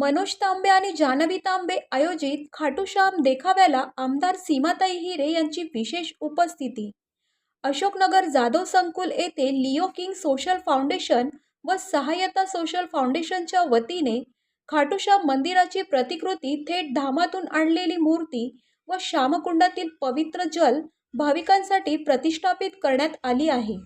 मनोज तांबे आणि जान्हवी तांबे आयोजित खाटूश्याम देखाव्याला आमदार सीमाताई हिरे यांची विशेष उपस्थिती। अशोकनगर जाधव संकुल येथे लिओ किंग सोशल फाउंडेशन व सहायता सोशल फाउंडेशनच्या वतीने खाटूश्याम मंदिराची प्रतिकृती थेट धामातून आणलेली मूर्ती व श्यामकुंडातील पवित्र जल भाविकांसाठी प्रतिष्ठापित करण्यात आली आहे।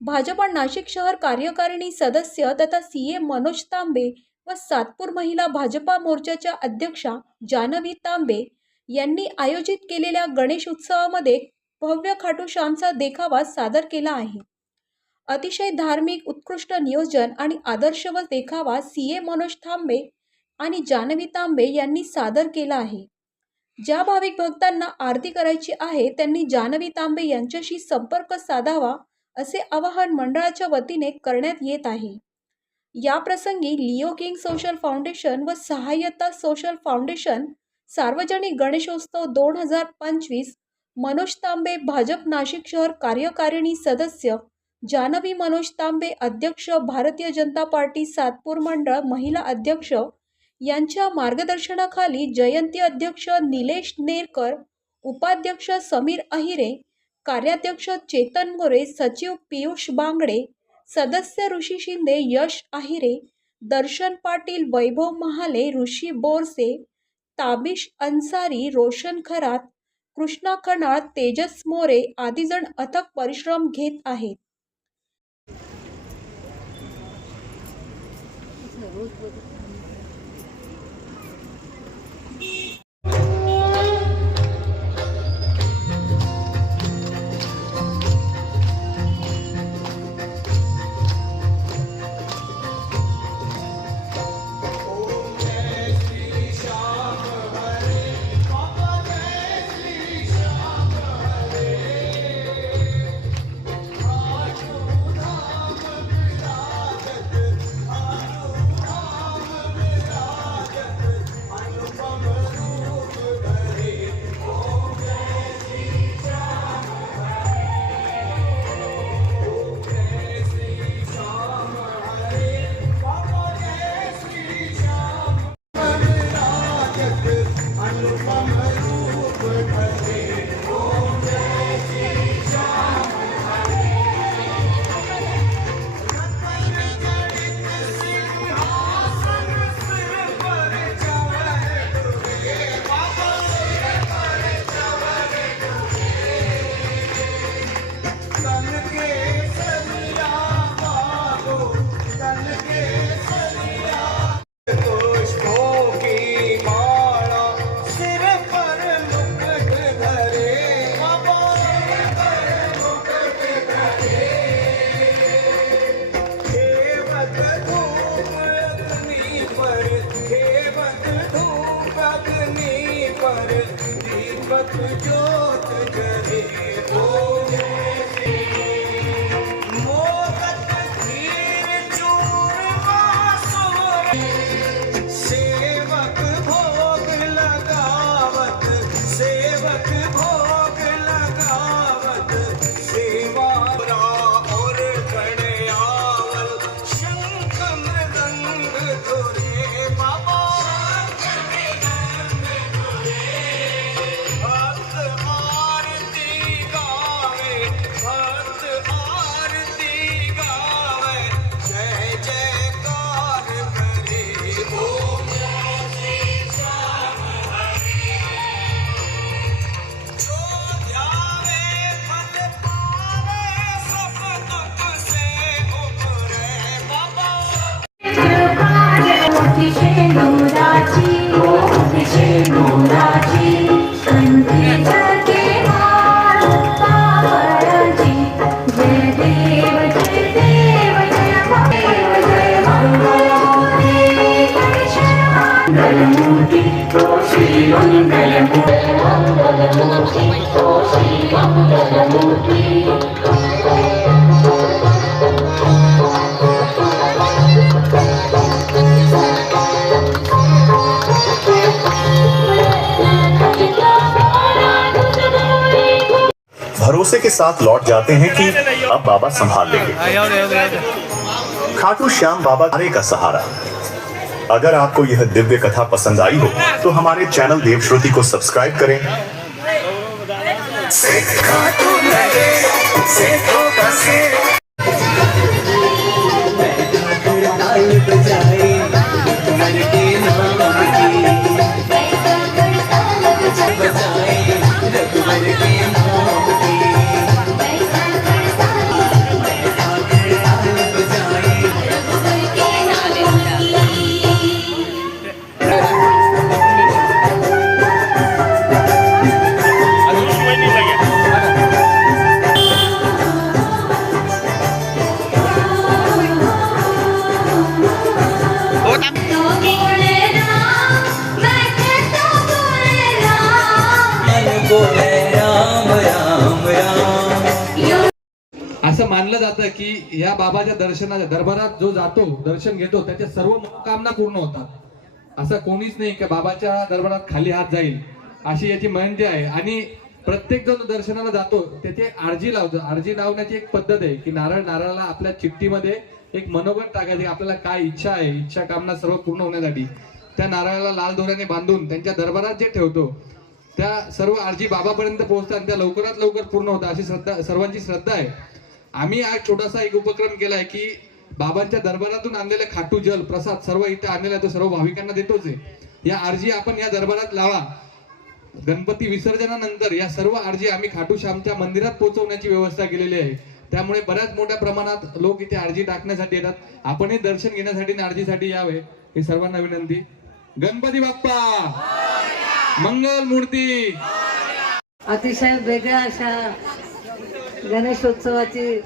भाजपा नाशिक शहर कार्यकारिणी सदस्य तथा सीए मनोज तांबे व सातपूर महिला भाजपा मोर्चाच्या अध्यक्षा जान्हवी तांबे यांनी आयोजित केलेल्या गणेश उत्सवामध्ये भव्य खाटूश्यामचा देखावा सादर केला आहे। अतिशय धार्मिक उत्कृष्ट नियोजन आणि आदर्श व देखावा सीए मनोज तांबे आणि जान्हवी तांबे यांनी सादर केला आहे। ज्या भाविक भक्तांना आरती करायची आहे त्यांनी जान्हवी तांबे यांच्याशी संपर्क साधावा असे आवाहन मंडळाच्या वतीने करण्यात येत आहे। या प्रसंगी लिओ किंग सोशल फाउंडेशन व सहायता सोशल फाउंडेशन सार्वजनिक गणेशोत्सव 2025 मनोज तांबे भाजप नाशिक शहर कार्यकारिणी सदस्य, जान्हवी मनोज तांबे अध्यक्ष भारतीय जनता पार्टी सातपूर मंडळ महिला अध्यक्ष यांच्या मार्गदर्शनाखाली जयंती अध्यक्ष निलेश नेरकर, उपाध्यक्ष समीर अहिरे, कार्याध्यक्ष चेतन मोरे, सचिव पियुष बांगडे, सदस्य ऋषी शिंदे, यश अहिरे, दर्शन पाटील, वैभव महाले, ऋषी बोरसे, ताबिश अन्सारी, रोशन खरात, कृष्णा खनाळ, तेजस मोरे आदी जण अथक परिश्रम घेत आहेत। भरोसे के साथ लौट जाते हैं कि अब बाबा संभाल लेंगे। खाटू श्याम बाबा का सहारा। अगर आपको यह दिव्य कथा पसंद आई हो तो हमारे चैनल देवश्रुति को सब्सक्राइब करें। असं मानलं जातं की या बाबाच्या दर्शनाच्या दरबारात जो जातो दर्शन घेतो त्याच्या सर्व मनोकामना पूर्ण होतात। असं कोणीच नाही की बाबाच्या दरबारात खाली हात जाईल अशी याची मान्यता आहे। आणि प्रत्येक जण दर्शनाला जातो त्याचे आरजी लावतो। आरजी लावण्याची एक पद्धत आहे की नारळाला आपल्या चिठ्ठीमध्ये एक मनोगत टाकायचे, आपल्याला काय इच्छा आहे, इच्छा कामना सर्व पूर्ण होण्यासाठी त्या नारळाला लाल दोऱ्याने बांधून त्यांच्या दरबारात जे ठेवतो त्या सर्व आरजी बाबापर्यंत पोहोचतात आणि त्या लवकरात लवकर पूर्ण होतात अशी सर्वांची श्रद्धा आहे। आम्ही आज छोटासा एक उपक्रम केलाय की बाबांच्या दरबारातून आणलेले खाटू जल प्रसाद सर्व इथे आणलेला तो सर्व भाविकांना देतोच आहे। या आरजी आपण या दरबारात लावा। गणपती विसर्जनानंतर या सर्व आरजी आम्ही खाटू श्यामच्या मंदिरात पोहोचवण्याची व्यवस्था केलेली आहे। त्यामुळे बऱ्याच मोठ्या प्रमाणात लोक इथे आरजी टाकण्यासाठी येतात। आपणही दर्शन घेण्यासाठी आणि आरजीसाठी यावे ही सर्वांना विनंती। गणपती बाप्पा मंगल मूर्ती। अतिशय वेगळ्या अशा गणेशोत्सवाची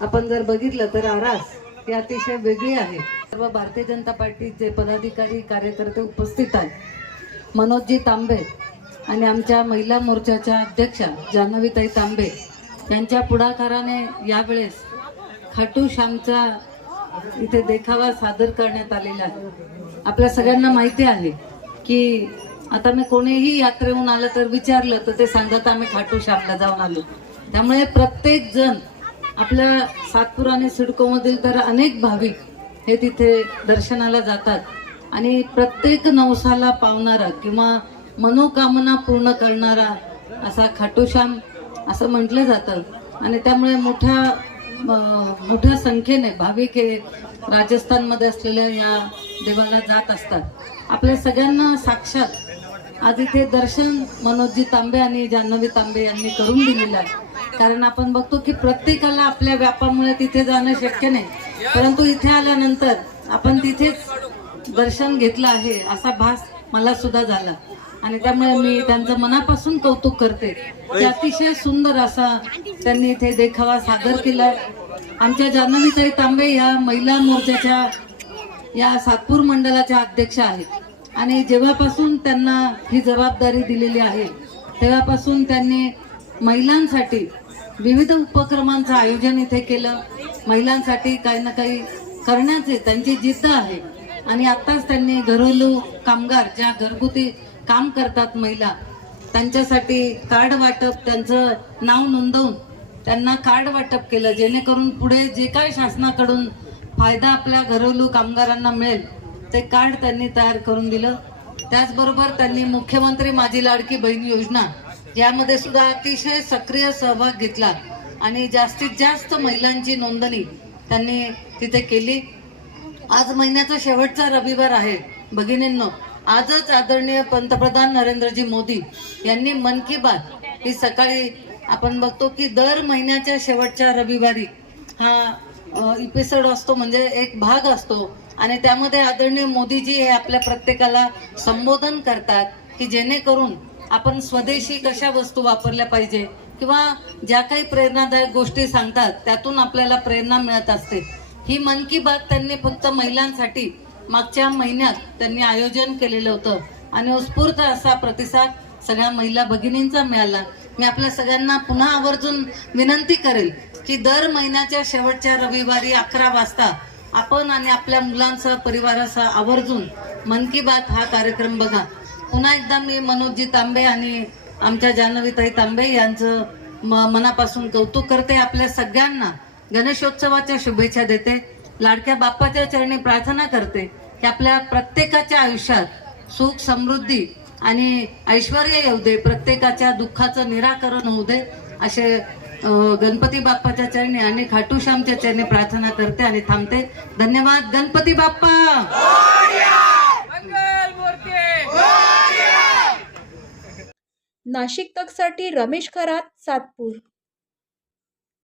आपण जर बघितलं तर आरास ही अतिशय वेगळी आहे। सर्व भारतीय जनता पार्टीचे पदाधिकारी कार्यकर्ते उपस्थित आहेत। मनोजजी तांबे आणि आमच्या महिला मोर्चाच्या अध्यक्षा जान्हवीताई तांबे यांच्या पुढाकाराने यावेळेस खाटू श्यामचा इथे देखावा सादर करण्यात आलेला आहे। आपल्या सगळ्यांना माहिती आहे की आता मी कोणीही यात्रेहून आलं तर विचारलं तर ते सांगतात आम्ही खाटू श्यामला जाऊन आलो। त्यामुळे प्रत्येक जण आपल्या सातपूर आणि सिडकोमधील तर अनेक भाविक हे तिथे दर्शनाला जातात आणि प्रत्येक नवसाला पावणारा किंवा मनोकामना पूर्ण करणारा असा खाटू श्याम असं म्हटलं जातं। आणि त्यामुळे मोठ्या संख्येने भाविक हे राजस्थानमध्ये असलेल्या या देवाला जात असतात। आपल्या सगळ्यांना साक्षात आज इथे दर्शन मनोजजी तांबे आणि जान्हवी तांबे यांनी करून दिलेलं आहे। कारण आपण बघतो की प्रत्येकाला आपल्या व्यापामुळे तिथे जाणं शक्य नाही, परंतु इथे आल्यानंतर आपण तिथेच दर्शन घेतलं आहे असा भास मला सुद्धा झाला। आणि त्यामुळे मी त्यांचं मनापासून कौतुक करते की अतिशय सुंदर असा त्यांनी इथे देखावा सादर केला। आमच्या जान्हवीताई तांबे या महिला मोर्चाच्या या सातपूर मंडळाच्या अध्यक्षा आहेत आणि जेव्हापासून त्यांना ही जबाबदारी दिलेली आहे तेव्हापासून त्यांनी महिलांसाठी विविध उपक्रमांचं आयोजन इथे केलं। महिलांसाठी काही ना काही करण्याचे त्यांची जिद्द आहे। आणि आत्ताच त्यांनी घरेलू कामगार ज्या घरगुती काम करतात महिला त्यांच्यासाठी कार्ड वाटप, त्यांचं नाव नोंदवून त्यांना कार्ड वाटप केलं जेणेकरून पुढे जे काही शासनाकडून फायदा आपल्या घरेलू कामगारांना मिळेल ते कार्ड त्यांनी तयार करून दिलं। त्याचबरोबर त्यांनी मुख्यमंत्री माझी लाडकी बहीण योजना यामध्ये सुद्धा अतिशय सक्रिय सहभाग घेतला आणि जास्तीत जास्त महिलांची नोंदणी त्यांनी तिथे केली। आज महिन्याचा शेवटचा रविवार आहे भगिनींनो। आजच आदरणीय पंतप्रधान नरेंद्रजी मोदी यांनी मन की बात ही सकाळी आपण बघतो की दर महिन्याच्या शेवटच्या रविवारी हा एपिसोड असतो, म्हणजे एक भाग असतो आणि त्यामध्ये आदरणीय मोदीजी हे आपल्या प्रत्येकाला संबोधन करतात की जेणेकरून आपण स्वदेशी कशा वस्तू वापरल्या पाहिजे किंवा ज्या काही प्रेरणादायक गोष्टी सांगतात त्यातून आपल्याला प्रेरणा मिळत असते। ही मन की बात त्यांनी फक्त महिलांसाठी मागच्या महिन्यात त्यांनी आयोजन केलेलं होतं आणि उत्स्फूर्त असा प्रतिसाद सगळ्या महिला भगिनींचा मिळाला। मी आपल्या सगळ्यांना पुन्हा आवर्जून विनंती करेल की दर महिन्याच्या शेवटच्या रविवारी 11 वाजता आपण आणि आपल्या मुलांसह परिवारासह आवर्जून मन की बात हा कार्यक्रम बघा। पुन्हा एकदा मी मनोजजी तांबे आणि आमच्या जान्हवीताई तांबे यांचं मनापासून कौतुक करते। आपल्या सगळ्यांना गणेशोत्सवाच्या शुभेच्छा देते। लाडक्या बाप्पाच्या चरणी प्रार्थना करते की आपल्या प्रत्येकाच्या आयुष्यात सुख समृद्धी आणि ऐश्वर येऊ दे, प्रत्येकाच्या दुःखाचं निराकरण होऊ दे असे गणपती बाप्पाच्या चरणी आणि खाटू श्यामच्या चरणी प्रार्थना करते आणि थांबते. धन्यवाद. गणपती बाप्पा. नाशिक तकसाठी रमेश खरात, सातपूर.